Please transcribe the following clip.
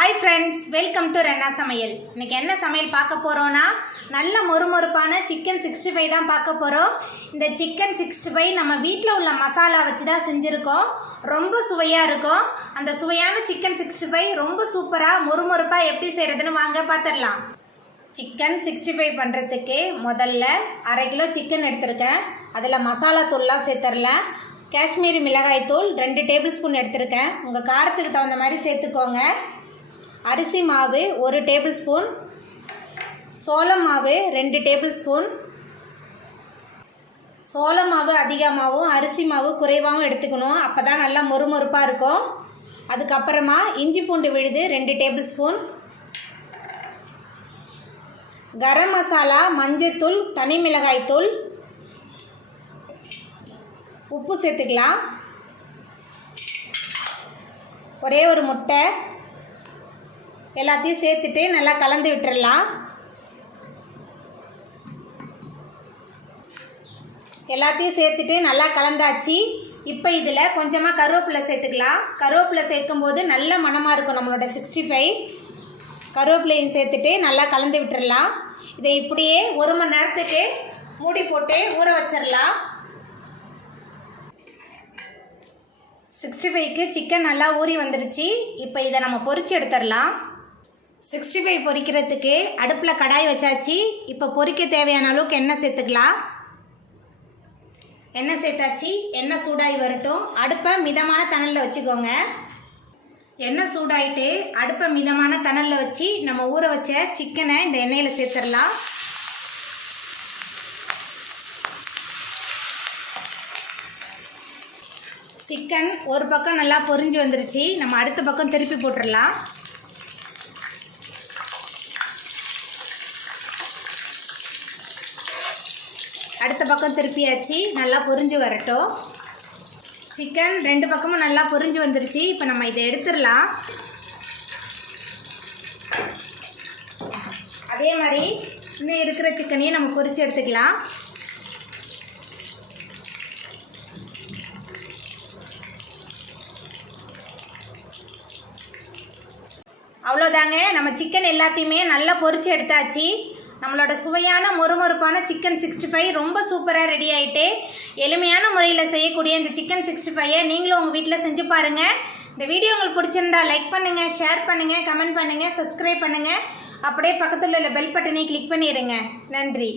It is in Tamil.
हाय फ्रेंड्स वेलकम टू रेन्ना समयल इनके என்ன சமையல் பார்க்க போறோம்னா நல்ல மொறுமொறுப்பான chicken 65 தான் பார்க்க போறோம் இந்த chicken 65 நம்ம வீட்ல உள்ள மசாலா வச்சு தான் செஞ்சிருக்கோம் ரொம்ப சுவையா இருக்கும் அந்த சுவையான chicken 65 ரொம்ப சூப்பரா மொறுமொறுப்பா எப்படி செய்யறதுன்னு வாங்க பாத்துறலாம் chicken 65 பண்றதுக்கு முதல்ல 1/2 கிலோ chicken எடுத்துர்க்கேன் அதுல மசாலா தூள்லாம் சேர்த்தறலாம் காஷ்மீரி மிளகாய் தூள் 2 டேபிள்ஸ்பூன் எடுத்துர்க்கேன் உங்க காரத்துக்கு தகுந்த மாதிரி சேர்த்துக்கோங்க அரிசி மாவு 1 டேபிள்ஸ்பூன் சோளம் மாவு 2 டேபிள்ஸ்பூன் சோளம் மாவு அதிகமாகவும் அரிசி மாவு குறைவாகவும் எடுத்துக்கணும் அப்போ தான் நல்லா மொறுமொறுப்பாக இருக்கும் அதுக்கப்புறமா இஞ்சி பூண்டு விழுது 2 டேபிள்ஸ்பூன் கரம் மசாலா மஞ்சத்தூள் தனி மிளகாய் தூள் உப்பு சேர்த்துக்கலாம் ஒரே ஒரு முட்டை எல்லாத்தையும் சேர்த்துட்டு நல்லா கலந்து விட்டுறலாம் எல்லாத்தையும் சேர்த்துட்டு நல்லா கலந்தாச்சு இப்போ இதில் கொஞ்சமாக கருவேப்பிலை சேர்த்துக்கலாம் கருவேப்பிலை சேர்க்கும்போது நல்ல மணமாக இருக்கும் நம்மளோட 65 கருவேப்பிலையும் சேர்த்துட்டு நல்லா கலந்து விட்டுறலாம் இதை இப்படியே 1 மணி நேரத்துக்கு மூடி போட்டு ஊற வச்சிடலாம் 65க்கு சிக்கன் நல்லா ஊறி வந்துடுச்சு இப்போ இதை நம்ம பொரிச்சு எடுத்துடலாம் 65 பொரிக்கிறதுக்கு அடுப்பில் கடாய் வச்சாச்சு இப்போ பொரிக்க தேவையான அளவுக்கு எண்ணெய் சேர்த்துக்கலாம் எண்ணெய் சேர்த்தாச்சு எண்ணெய் சூடாகி வரட்டும் அடுப்பை மிதமான தணலில் வச்சுக்கோங்க எண்ணெய் சூடாயிட்டு அடுப்பை மிதமான தணலில் வச்சு நம்ம ஊற வச்ச சிக்கனை இந்த எண்ணெயில் சேர்த்துடலாம் சிக்கன் ஒரு பக்கம் நல்லா பொரிஞ்சு வந்துருச்சு நம்ம அடுத்த பக்கம் திருப்பி போட்டுடலாம் அடுத்த பக்கம் திருப்பியாச்சு நல்லா பொரிஞ்சு வரட்டும் சிக்கன் 2 பக்கமும் நல்லா பொரிஞ்சு வந்துருச்சு இப்போ நம்ம இதை எடுத்துடலாம் அதே மாதிரி இன்னும் இருக்கிற சிக்கனையும் நம்ம பொரிச்சு எடுத்துக்கலாம் அவ்வளோதாங்க நம்ம சிக்கன் எல்லாத்தையுமே நல்லா பொரிச்சு எடுத்தாச்சு நம்மளோட சுவையான மொறுமொறுப்பான சிக்கன் 65 ரொம்ப சூப்பராக ரெடி ஆகிட்டு எளிமையான முறையில் செய்யக்கூடிய இந்த சிக்கன் 65ஐ நீங்களும் உங்கள் வீட்டில் செஞ்சு பாருங்கள் இந்த வீடியோ உங்களுக்கு பிடிச்சிருந்தா லைக் பண்ணுங்கள் ஷேர் பண்ணுங்கள் கமெண்ட் பண்ணுங்கள் சப்ஸ்கிரைப் பண்ணுங்கள் அப்படியே பக்கத்தில் உள்ள பெல் பட்டனை கிளிக் பண்ணிடுங்க நன்றி